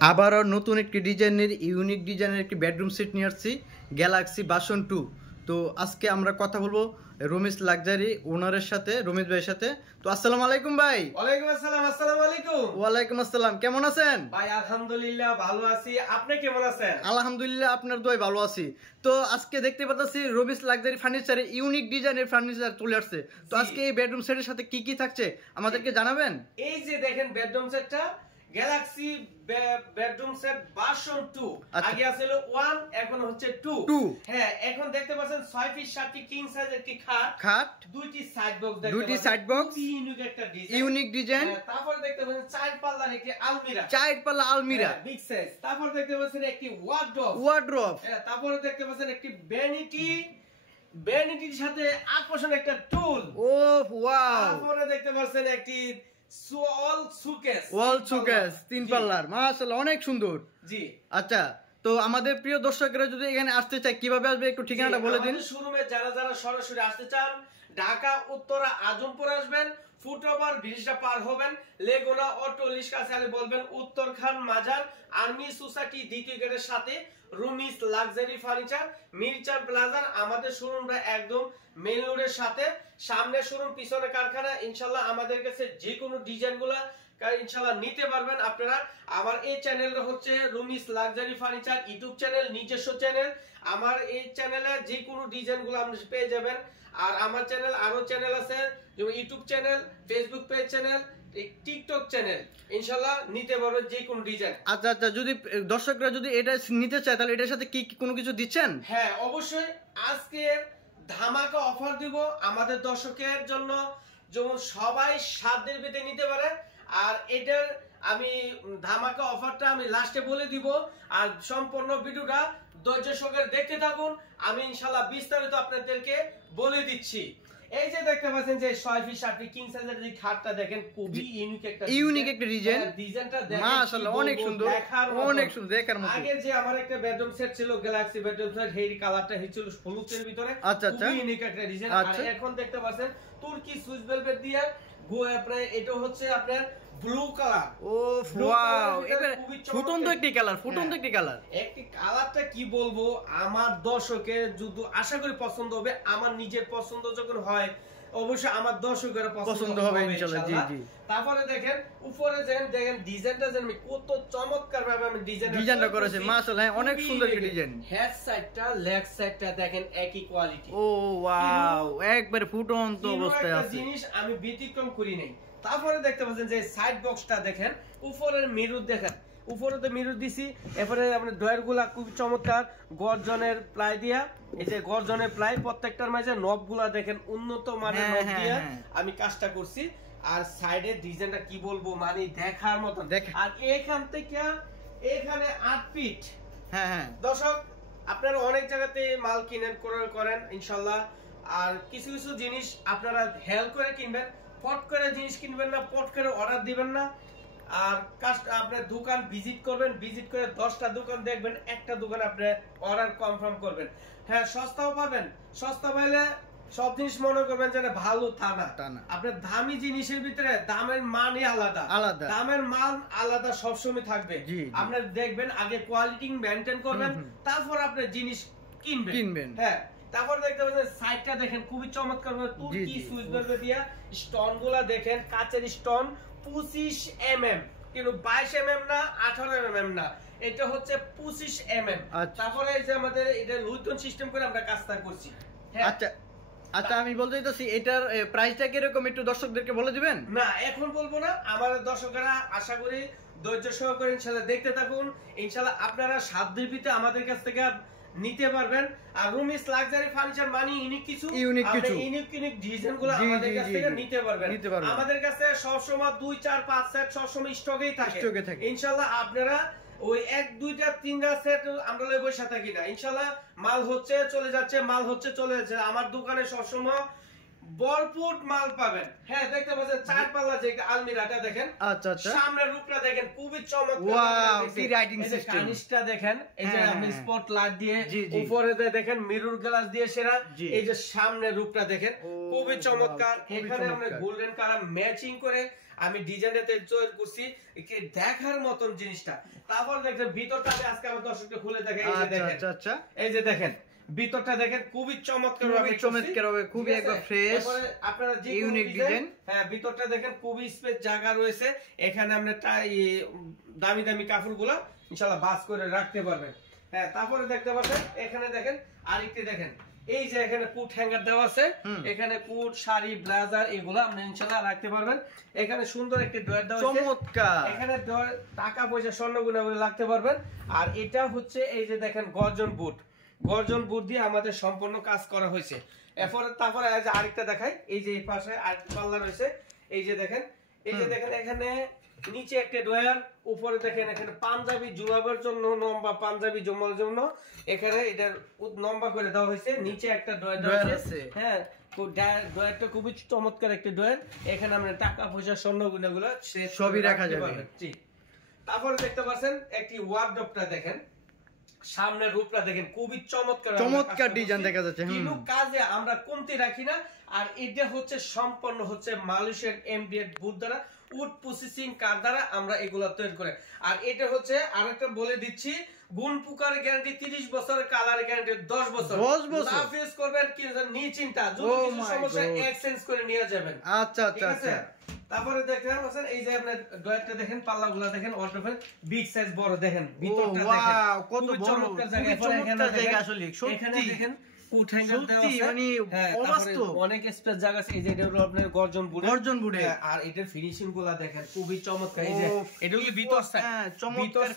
আবারও নতুন একটি ডিজাইনের ইউনিক ডিজাইনের একটি বেডরুম সেট নিয়ে আসছি গ্যালাক্সি ভার্সন 2। তো আজকে আমরা কথা বলবো রমেশ লাক্সারি ওনারের সাথে, রমেশ ভাইয়ের সাথে। তো আসসালামু আলাইকুম ভাই। ওয়ালাইকুম আসসালাম। আসসালামু আলাইকুম। ওয়ালাইকুম আসসালাম, কেমন আছেন ভাই? আলহামদুলিল্লাহ ভালো আছি, আপনি কেমন আছেন? আলহামদুলিল্লাহ, আপনার দোয়ায় ভালো আছি। তো আজকে দেখতে পাচ্ছি রমেশ লাক্সারি ফার্নিচারে ইউনিক ডিজাইনের ফার্নিচার চলে আসছে। তো আজকে এই বেডরুম সেটের সাথে কি কি থাকছে আমাদেরকে জানাবেন? এই যে দেখেন বেডরুম সেটটা গ্যালাক্সি বেডরুম সেট ভার্সন 2। আগে ছিল 1, এখন হচ্ছে 2। হ্যাঁ, এখন দেখতে পাচ্ছেন 6 ফিট 7 ফিট কিং সাইজ একটি খাট, দুইটি সাইড বক্স, দুইটি সাইড বক্স, ইউনিক একটা ডিজাইন, ইউনিক ডিজাইন। তারপর দেখতে পাচ্ছেন 4 পাল্লার একটি আলমিরা, 4 পাল্লা আলমিরা বিগ সাইজ। তারপর দেখতে পাচ্ছেন একটি ওয়ার্ড্রোব। তারপর দেখতে পাচ্ছেন একটি ভ্যানিটির সাথে আকর্ষণীয় একটা টুল। ও ওয়াও। তারপরে দেখতে পাচ্ছেন একটি ওয়াল সুকেস 3 পাল্লার, মাশাআল্লাহ অনেক সুন্দর। জি আচ্ছা, তো আমাদের প্রিয় দর্শকরা যদি এখানে আসতে চায় কিভাবে আসবে একটু ঠিকানাটা বলে দিন। আমাদের শোরুমে যারা সরাসরি আসতে চান, ঢাকা উত্তরা আজমপুর আসবেন, ফুটওভার ব্রিজটা পার হবেন, লেগুনা অটো রিক্সা চালিয়ে বলবেন উত্তর খান মাজার আর্মি সোসাইটি দ্বিতীয় গেটের সাথে রুমিস লাক্সারি ফার্নিচার মিরচান প্লাজার। আমাদের শোরুমটা একদম মেইন রোডের সাথে, সামনে শোরুম পিছনে কারখানা। ইনশাআল্লাহ আমাদের কাছে যে কোনো ডিজাইনগুলো ইনশাআল্লাহ নিতে পারবেন আপনারা। আমার এই চ্যানেলটা হচ্ছে রুমিস লাক্সারি ফার্নিচার ইউটিউব চ্যানেল, নিজস্ব চ্যানেল। আমার এই চ্যানেলে যে কোনো ডিজাইনগুলো আপনি পেয়ে যাবেন। আর আমার চ্যানেল আরো চ্যানেল আছে, যেমন YouTube channel, Facebook page channel, TikTok channel. ইনশাআল্লাহ নিতে পারবেন যে কোনো ডিজাইন। আচ্ছা আচ্ছা, যদি দর্শকরা যদি এটা নিতে চায় তাহলে এটার সাথে কি কোনো কিছু দিচ্ছেন? হ্যাঁ অবশ্যই, আজকে ধামাকা অফার দিব আমাদের দর্শকের জন্য, যেমন সবাই সাধ্যের ভিতরে নিতে পারে। আর এটার আমি ধামাকা অফারটা আমি লাস্টে বলে দিব। আর সম্পূর্ণ ভিডিওটা ধৈর্য সহকারে দেখতে থাকুন, আমি ইনশাআল্লাহ বিস্তারিত আপনাদেরকে বলে দিচ্ছি। এই যে দেখতে পাচ্ছেন যে 6 ফিট 7 ফিট কিং সাইজের যে খাটটা দেখেন, খুবই ইউনিক একটা ডিজাইন। ডিজাইনটা দেখেন মাশাআল্লাহ অনেক সুন্দর, অনেক সুন্দর দেখার মতো। আগে যে আমার একটা বেডরুম সেট ছিল গ্যালাক্সি বেডরুম সেট, হেই কালারটা হচ্ছিল হলুদের ভিতরে, আচ্ছা আচ্ছা, খুবই ইউনিক একটা ডিজাইন। আর এখন দেখতে পাচ্ছেন তুর্কি সুইস ভেলভেট দিয়ে আপনার এটা হচ্ছে আপনার ব্লু কালার। ও ওয়াও, এটা ফুটন্ত একটি কালার, একটি কালারটা কি বলবো, আমার দর্শকের যদি আশা করি পছন্দ হবে। আমার নিজের পছন্দ যখন হয় অবশ্যই আমার দর্শকের পছন্দ হবে ইনশাআল্লাহ। জি জি। তারপরে দেখেন উপরে দেখেন ডিজাইনটা যেন কত চমৎকার ভাবে আমি ডিজাইনটা করেছে, মাশাআল্লাহ অনেক সুন্দর একটা ডিজাইন। হেড সাইডটা লেগ সাইডটা দেখেন একই কোয়ালিটি। ও ওয়াও, একবারে ফুটন্ত অবস্থায় আছে। জিনিস আমি ব্যতিক্রম করি নাই। তারপরে দেখতে পাচ্ছেন যে সাইড বক্সটা দেখেন, উপরের মিরর দেখেন, উপরে তো মিরর দিছি। এরপরে আপনার ডয়ারগুলা খুব চমৎকার গর্জনের প্লাই দিয়া, এই যে গর্জনের প্লাই, প্রত্যেকটার মাঝে নবগুলা দেখেন উন্নত মানের নব দিয়া আমি কাজটা করছি। আর সাইডের ডিজাইনটা কি বলবো, মানে দেখার মতো। আর এখান থেকে এখানে 8 ফিট। হ্যাঁ হ্যাঁ দর্শক, আপনারা অনেক জায়গাতে মাল কিনেন করেন ইনশাআল্লাহ। আর কিছু কিছু জিনিস আপনারা হেল্প করে কিনবেন, পট করে জিনিস কিনবেন না, পট করে অর্ডার দিবেন না। আর আপনার দোকান ভিজিট করবেন, ভিজিট করে 10টা দোকান দেখবেন, একটা দোকানে আপনি অর্ডার কনফার্ম করবেন। হ্যাঁ, সস্তাও পাবেন, সস্তা পাইলে সব জিনিস মনে করবেন যে ভালো তা না। আপনার দামি জিনিসের ভিতরে দামের মানই আলাদা, দামের মান আলাদা সবসময় থাকবে। আপনার দেখবেন আগে কোয়ালিটি মেনটেন করবেন, তারপর আপনার জিনিস কিনবেন। হ্যাঁ, তারপর দেখতে পাচ্ছেন সাইডটা দেখেন খুবই চমৎকার ভাবে তুর্কি সুইস ভেলভেট দিয়া স্টোন গুলা দেখেন, কাচের স্টোন 25 mm, কিন্তু 22 mm না, 18 mm না, এটা হচ্ছে 25 mm। তারপরে এই যে আমাদের এটা লুইটন সিস্টেম করে আমরা কাজটা করছি। আচ্ছা আচ্ছা, আমি বলতে চাইছি এটার প্রাইসটা কি রকম একটু দর্শকদেরকে বলে দিবেন? না, এখন বলবো না, আমাদের দর্শকরা আশা করি ধৈর্য সহকারে ইনশাআল্লাহ দেখতে থাকুন। ইনশাআল্লাহ আপনারা সাধ্যের ভিতরে আমাদের কাছ থেকে নিতে পারবেন। আর রুমিস লাক্সারি ফার্নিচার মানে ইউনিক ডিজাইনগুলো আমাদের কাছ থেকে নিতে পারবেন। আমাদের কাছে সব সময় 2, 4, 5 সেট সব সময় স্টকেই থাকে ইনশাআল্লাহ। আপনারা ওই 1, 2, 3 সেট আমরা লয়ে বসে থাকি না ইনশাআল্লাহ। মাল হচ্ছে চলে যাচ্ছে, মাল হচ্ছে চলে যাচ্ছে। আমার দোকানে সব সময় ভরপুর মাল পাবেন। হ্যাঁ, দেখতে পাচ্ছেন 4 পাল্লা যে আলমিরাটা দেখেন, আচ্ছা আচ্ছা, সামনের রূপটা দেখেন খুবই চমৎকার। ওয়াও, কি রাইটিং সিস্টেম। কানিসটা দেখেন, এই যে আমি স্পট লাইট দিয়ে, উপরে দেখেন মিরর গ্লাস দিয়ে সেরা। এই যে সামনের রূপটা দেখেন খুবই চমৎকার। এখানে আমরা গোল্ডেন কালার ম্যাচিং করে আমি ডিজাইনটাতে তৈরি করছি দেখার মতন জিনিসটা। তারপর দেখেন ভিতরটা আজকে আমার দর্শককে খুলে দেখে, এই যে দেখেন, আচ্ছা এই যে দেখেন ভিতরটা দেখেন খুবই চমৎকার হবে, খুবই একদম ফ্রেশ, আপনারা যে ইউনিক ডিজাইন। হ্যাঁ, ভিতরটা দেখেন খুবই স্পেস জায়গা রয়েছে, এখানে আপনি দামি দামি কাপড়গুলো ইনশাআল্লাহ বাস করে রাখতে পারবেন। হ্যাঁ, তারপরে দেখতে পাচ্ছেন এখানে দেখেন আরেকটি দেখেন, এই যে এখানে কোট হ্যাঙ্গার দেওয়া আছে, এখানে কোট শাড়ি ব্লেজার এগুলো আপনি ইনশাআল্লাহ রাখতে পারবেন। এখানে সুন্দর একটি ড্রয়ার দেওয়া আছে, চমৎকার, এখানে টাকা পয়সা স্বর্ণগুলো রাখতে পারবেন। আর এটা হচ্ছে এই যে দেখেন গর্জন বুট দিয়ে আমাদের সম্পূর্ণ কাজ করা হয়েছে। তারপরে আরেকটা দেখাই, এই যে এই পাশে আরেকটা পাল্লা রয়েছে, এই যে দেখেন, এই যে দেখেন এখানে নিচে একটা ড্রয়ার, উপরে দেখেন এখানে পাঞ্জাবি জুলাবের জন্য, লম্বা পাঞ্জাবি জমার জন্য এখানে এটা লম্বা করে দেওয়া হয়েছে, নিচে একটা ড্রয়ার আছে। হ্যাঁ, ড্রয়ারটা খুবই চমৎকার একটা ড্রয়ার, এখানে আমরা টাকা পয়সা স্বর্ণগুলো সবই রাখা যাবে। তারপরে দেখতে পাচ্ছেন একটি ওয়ার্ডরোবটা দেখেন, সামনের রূপটা দেখেন খুবই চমৎকার ডিজাইন দেখা যাচ্ছে, কিন্তু কাজে আমরা কমতি রাখি না। আর এটা হচ্ছে সম্পূর্ণ হচ্ছে মালয়েশিয়ান এমডিএফ বুট দ্বারা, উড প্রসেসিং কার দ্বারা আমরা এগুলা তৈরি করে। আর এটা হচ্ছে আরেকটা বলে দিচ্ছি, গুণ পোকার গ্যারান্টি 30 বছর, কালার গ্যারান্টি 10 বছর। লাভ ইউজ করবেন কি নিশ্চিন্তা, যদি কিছু সমস্যা এক্সচেঞ্জ করে নিয়ে যাবেন। আচ্ছা আচ্ছা আচ্ছা। তারপরে দেখেন এই যে আপনার ড্রয়ারটা দেখেন, পাল্লাগুলো দেখেন, অটোফেল বিগ সাইজ বড় দেখেন, ভিতরটা দেখেন কত বড়, চমৎকার জায়গা আসলে এখানে দেখেন কোট হ্যাঙ্গার দেওয়া আছে, মানে অবাস্তব অনেক স্পেস জায়গা আছে। এই যে এটা হলো আপনার গর্জন বুড়ে, আর এটার ফিনিশিং গুলো দেখেন খুবই চমৎকার। এই যে এটা হলো ভিতর সাইড, চমৎকার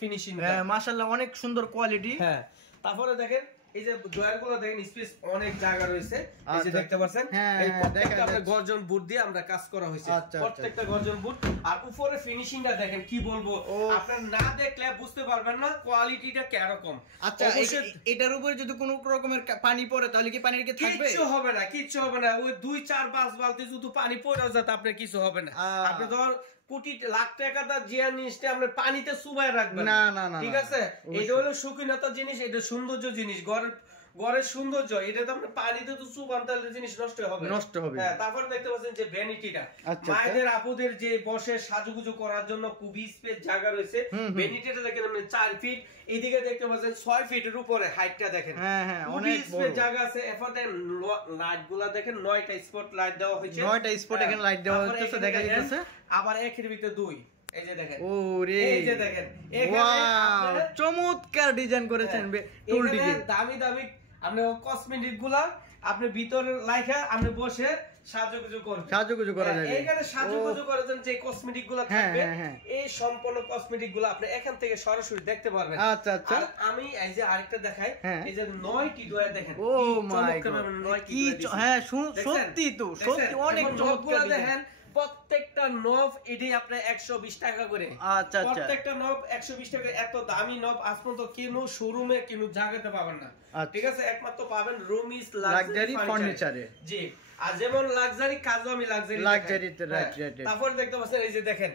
ফিনিশিং, মাশাআল্লাহ অনেক সুন্দর কোয়ালিটি। হ্যাঁ, তারপরে দেখেন এই যে ড্রয়ার গুলো দেখেন, স্পেস অনেক জায়গা রয়েছে, এই যে দেখতে পাচ্ছেন, এই প্রত্যেকটা আমরা গর্জন বুট দিয়ে আমরা কাজ করা হয়েছে, প্রত্যেকটা গর্জন বুট। আর উপরে ফিনিশিংটা দেখেন, কি বলবো, আপনারা না দেখলে বুঝতে পারবেন না কোয়ালিটিটা কিরকম। আচ্ছা, এটার উপরে যদি কোনো রকমের পানি পড়ে তাহলে কি পানির কি থাকবে? কিছু হবে না, ওই 2-4-5 বালতি যদি পানি পড়ে যায় আপনার কিছু হবে না। আপনি ধর কোটি লাখ টাকা দা জিনিসটা আপনি পানিতে চুবাই রাখবেন না, ঠিক আছে? এটা হলো শৌখিনতা জিনিস, এটা সৌন্দর্য জিনিস, ঘরের সৌন্দর্য, এটা তো আপনি পানিতে তো চুবান তাহলে জিনিস নষ্ট হবে। হ্যাঁ, তারপর দেখতে পাচ্ছেন যে ভ্যানিটিটা, মায়েদের আপুদের যে বসে সাজুগুজু করার জন্য খুবই স্পেস জায়গা রয়েছে। ভ্যানিটিটা দেখেন আপনি 4 ফিট, এইদিকে দেখতে পাচ্ছেন 6 ফিটের উপরে হাইটটা দেখেন, অনেক স্পেস জায়গা আছে। এরপর লাইট গুলা দেখেন, 9টা স্পট লাইট দেওয়া হয়েছে, 9টা স্পট এখানে লাইট দেওয়া হচ্ছে, দেখা যাচ্ছে। আবার একের ভিতরে 2, এই যে দেখেন, ওরে এই যে দেখেন, ওয়াও, চমৎকার ডিজাইন করেছেন, টুল ডিজাইন, দামি আপনি কসমেটিক গুলা আপনি ভিতরে লাইখা আপনি বসে সাজুগুজু করা যাবে। এইখানে সাজুগুজু করার জন্য যে কসমেটিক গুলা থাকবে, এই সম্পূর্ণ কসমেটিক গুলা আপনি এখান থেকে সরাসরি দেখতে পারবেন। আচ্ছা আচ্ছা। আর আমি এই যে আরেকটা দেখাই, এই যে 9টি ড্রয়ার দেখেন, ও মাই গড, কি হ্যাঁ সত্যি তো, সত্যি অনেক চমৎকার দেখেন। প্রত্যেকটা নব এটি আপনার 120 টাকা করে। আচ্ছা আচ্ছা, প্রত্যেকটা নব 120 টাকা। এত দামি নব আজ পর্যন্ত কিনো শোরুমে কিনো জায়গাতে পাবেন না, ঠিক আছে? একমাত্র পাবেন রুমিস লাক্সারি ফার্নিচারে। জি, আর যেমন লাক্সারি কাজও আমি লাক্সারিতে, রাইট। তারপর দেখতে পাচ্ছেন এই যে দেখেন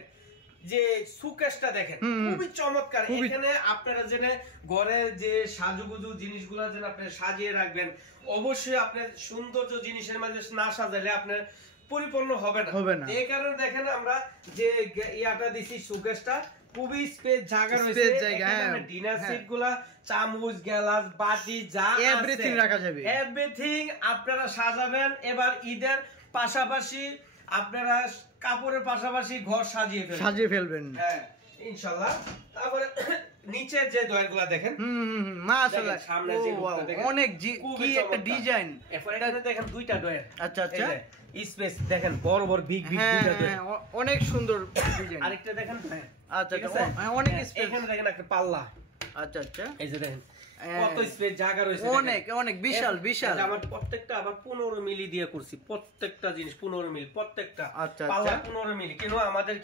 যে সুকেশটা দেখেন, খুবই চমৎকার। এখানে আপনারা জেনে ঘরে যে সাজুগুজু জিনিসগুলো যেন আপনি সাজিয়ে রাখবেন, অবশ্যই আপনার সৌন্দর্য জিনিসের মাঝে না সাজালে আপনার পরিপূর্ণ হবে না। এই কারণে দেখেন আমরা যে ইয়াটা দিছি, সুকেশটা খুবই স্পেস জায়গা রয়েছে, এখানে ডিনার সেট গুলা, চামচ গ্লাস বাটি যা এভরিথিং রাখা যাবে, এভরিথিং আপনারা সাজাবেন। এবার ঈদের পাশাপাশি আপনারা কাপড়ের পাশাপাশি ঘর সাজিয়ে ফেলবেন, হ্যাঁ ইনশাআল্লাহ। তারপরে নিচে যে ডয়ারগুলো দেখেন, মাশাআল্লাহ, সামনে যে অনেক কি একটা ডিজাইন। এখানে দেখেন 2টা ডয়ার, আচ্ছা আচ্ছা, স্পেস দেখেন বড় বিগ দুইটা ডয়ার, অনেক সুন্দর ডিজাইন। আরেকটা দেখেন, আচ্ছা আচ্ছা, অনেক স্পেস। এখানে দেখেন একটা পাল্লা, আচ্ছা আচ্ছা, এই যে দেখেন কত স্পেস জায়গা রয়েছে, অনেক বিশাল। আমার প্রত্যেকটা আবার 15 মিলি দিয়ে করছি, প্রত্যেকটা জিনিস 15 মিলি, প্রত্যেকটা পাল্লা 15 মিলি। কেন আমাদের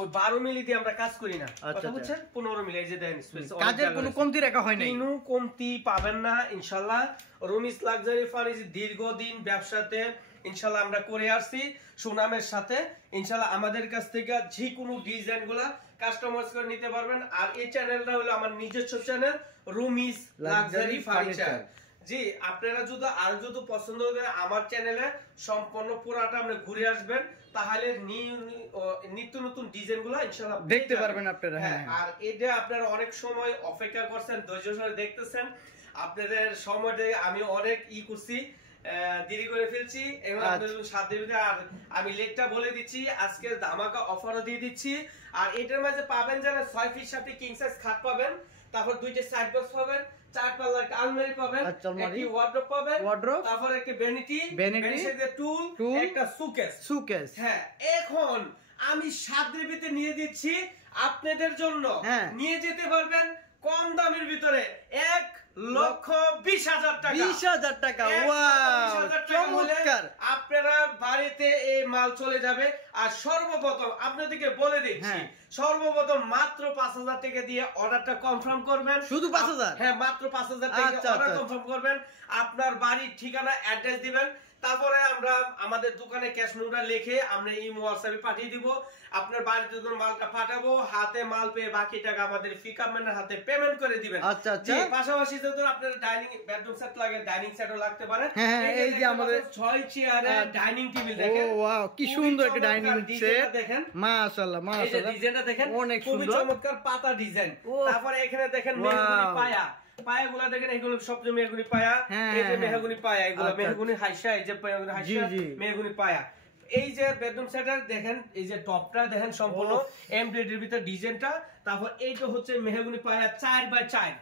ওই 12 মিলি দিয়ে আমরা কাজ করি না, কথা বুঝছেন? 15 মিলি। এই যে দেখেন স্পেস, কাজের কোনো কমতি রাখা হয় না, কোনো কমতি পাবেন না ইনশাআল্লাহ। রুমিস লাক্সারি ফার্নিচার দীর্ঘদিন ব্যবসাতে ইনশাআল্লাহ আমরা করে আসছি সুনামের সাথে। ইনশাআল্লাহ আমাদের কাছ থেকে যে কোনো ডিজাইন গুলা কাস্টমাইজ করে নিতে পারবেন। আর এই চ্যানেলটা হলো আমার নিজস্ব চ্যানেল, রুমিস লাক্সারি ফার্নিচার। জি, আপনারা যদি পছন্দ হয় আমার চ্যানেলে সম্পূর্ণ পুরাটা আপনি ঘুরে আসবেন, তাহলে নিত্য নতুন ডিজাইন গুলো ইনশাআল্লাহ দেখতে পারবেন আপনারা। হ্যাঁ, আর এটা আপনারা অনেক সময় অপেক্ষা করছেন, ধৈর্য সহকারে দেখতেছেন। আপনাদের সময়টা আমি অনেক করছি, দেরি করে ফেলছি, এবং আপনাদের সাথে আর আমি লেটটা বলে দিচ্ছি, আজকে ধামাকা অফারও দিয়ে দিচ্ছি। আর এটার মাঝে পাবেন যারা 6 ফিট সাথে কিং সাইজ খাট পাবেন, তারপর দুইটা সাইড বক্স পাবেন, 4 পাল্লার একটা আলমারি পাবেন, একটি ওয়ার্ডরোব পাবেন, তারপর একটা ভ্যানিটি, ভ্যানিটিতে টুল, একটা সুকেস। হ্যাঁ, এখন আমি 7 দিনের ভিতরে নিয়ে দিচ্ছি আপনাদের জন্য। নিয়ে যেতে পারবেন কম দামের ভিতরে 1,20,000 টাকা। 20,000 টাকা। ওয়াও, চমৎকার। আপনারা বাড়িতে এই মাল চলে যাবে। আর সর্বপ্রথম আপনাদেরকে বলে দিচ্ছি, সর্বপ্রথম মাত্র 5,000 টাকা দিয়ে অর্ডারটা কনফার্ম করবেন। শুধু 5,000? হ্যাঁ, মাত্র 5,000 টাকা অর্ডার কনফার্ম করবেন। আপনার বাড়ির ঠিকানা, অ্যাড্রেস দিবেন, তারপরে আমরা আমাদের দোকানে ক্যাশ মেমোটা লিখে আমরা ইমো হোয়াটসঅ্যাপে পাঠিয়ে দিব। আপনার বাড়িতে যখন মালটা পাঠাবো, হাতে মাল পেয়ে বাকি টাকা আমাদের পিকআপ ম্যানের হাতে পেমেন্ট করে দিবেন। আচ্ছা আচ্ছা। পাশাপাশি যদি আপনার ডাইনিং বেডরুম সেট লাগে, ডাইনিং সেটও লাগতে পারে। এই যে আমাদের 6 চেয়ারের ডাইনিং টেবিল দেখেন। ও ওয়াও, কি সুন্দর একটা ডাইনিং সেট দেখেন। মাশাআল্লাহ মাশাআল্লাহ, এই যে ডিজাইনটা দেখেন, অনেক খুবই সুন্দর, চমৎকার পাতা ডিজাইন। তারপরে এখানে দেখেন মেহগনি পায়া, পায়াগুলো দেখেন, এগুলো সবচেয়ে মেহগনি পায়া। এই যে মেহগনি পায়া, এগুলো মেহগনি হাইসা, এই যে হাইসা মেহগনি পায়া। এই যে বেডরুম সেটার দেখেন, এই যে টপটা দেখেন সম্পূর্ণ এমব্রয়ডারির ভিতর ডিজাইনটা। তারপর এইটা হচ্ছে মেহগনি পায়া 4x4,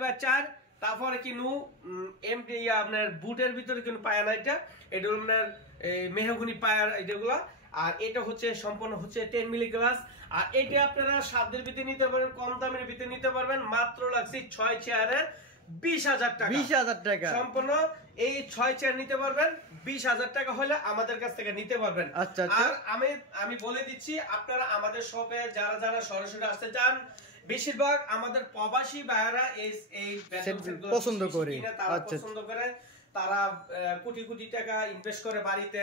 4x4। তারপরে কিন্তু আপনার বুটের ভিতরে কিন্তু পায়া না, এটা আপনার মেহগনি পায়ার যেগুলা। আর এটা হচ্ছে সম্পূর্ণ হচ্ছে 10 মিলি গ্লাস। আর এটা আপনারা 7 দিনের ভিতরে নিতে পারবেন, কম দামের ভিতরে নিতে পারবেন। মাত্র লাগছে 6 চেয়ারের 20,000 টাকা। 20,000 টাকা সম্পূর্ণ এই 6 চেয়ার নিতে পারবেন 20,000 টাকা হলে আমাদের কাছ থেকে নিতে পারবেন। আর আমি বলে দিচ্ছি, আপনারা আমাদের শপে যারা যারা সরাসরি আসতে চান, বেশিরভাগ আমাদের প্রবাসী ভাইয়েরা এই পছন্দ করে, তারা পছন্দ করে, তারা কোটি কোটি টাকা ইনভেস্ট করে বাড়িতে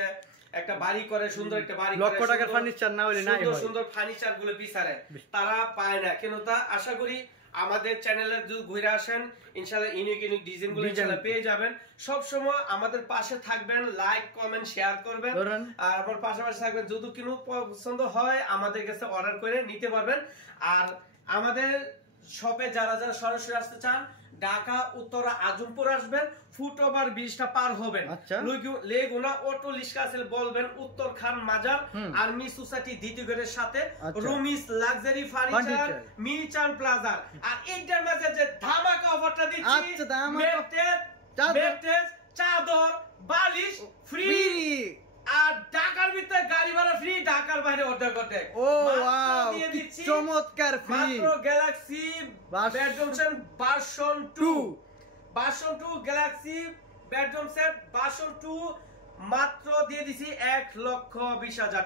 একটা বাড়ি করে, সুন্দর একটা বাড়ি, লক্ষ টাকার ফার্নিচার না হলে নাই হয়, সুন্দর ফার্নিচার গুলো বিচারে, তারা পায় না কেন। তা আশা করি আমাদের চ্যানেলে যদি ঘুরে আসেন, ইনশাআল্লাহ ইউনিক ইউনিক ডিজাইন গুলো ইনশাআল্লাহ পেয়ে যাবেন। সব সময় আমাদের পাশে থাকবেন, লাইক কমেন্ট শেয়ার করবেন, আর আমার পাশাপাশি থাকবেন। যদি কোনো পছন্দ হয় আমাদের কাছে অর্ডার করে নিতে পারবেন। আর আমাদের শপে যারা যারা সরাসরি আসতে চান, ঢাকা উত্তরা আজমপুর আসবেন, ফুটওভার ব্রিজটা পার হবেন, লেগুনা অটো রিক্সা আছে বলবেন উত্তর খান মাজার আর্মি সোসাইটি দ্বিতীয় গেটের সাথে রুমিস লাক্সারি ফার্নিচার মিলচান প্লাজা। আর এইটার মাঝে যে ধামাকা অফারটা দিচ্ছি, ম্যাট্রেস, চাদর, বালিশ ফ্রি। আর ঢাকার ভিতরে গাড়ি ভাড়া ফ্রি, ঢাকার বাইরে অর্ডার করতে দিয়ে দিচ্ছি চমৎকার ফ্রি। মাত্র Galaxy bedroom set version 2 Galaxy bedroom set version 2 মাত্র দিয়ে দিছি 1,20,000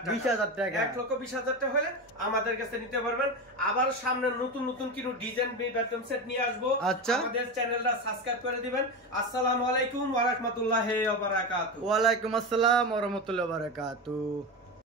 টাকা। 1,20,000 টাকা হলে আমাদের কাছে নিতে পারবেন। আবার সামনে নতুন নতুন কিছু ডিজাইন বেডরুম সেট নিয়ে আসবো। আমাদের চ্যানেলটা সাবস্ক্রাইব করে দিবেন। আসসালামু আলাইকুম ওয়া রাহমাতুল্লাহি ওয়া বারাকাতুহু। ওয়া আলাইকুম আসসালাম ওয়া রাহমাতুল্লাহি ওয়া বারাকাতুহু।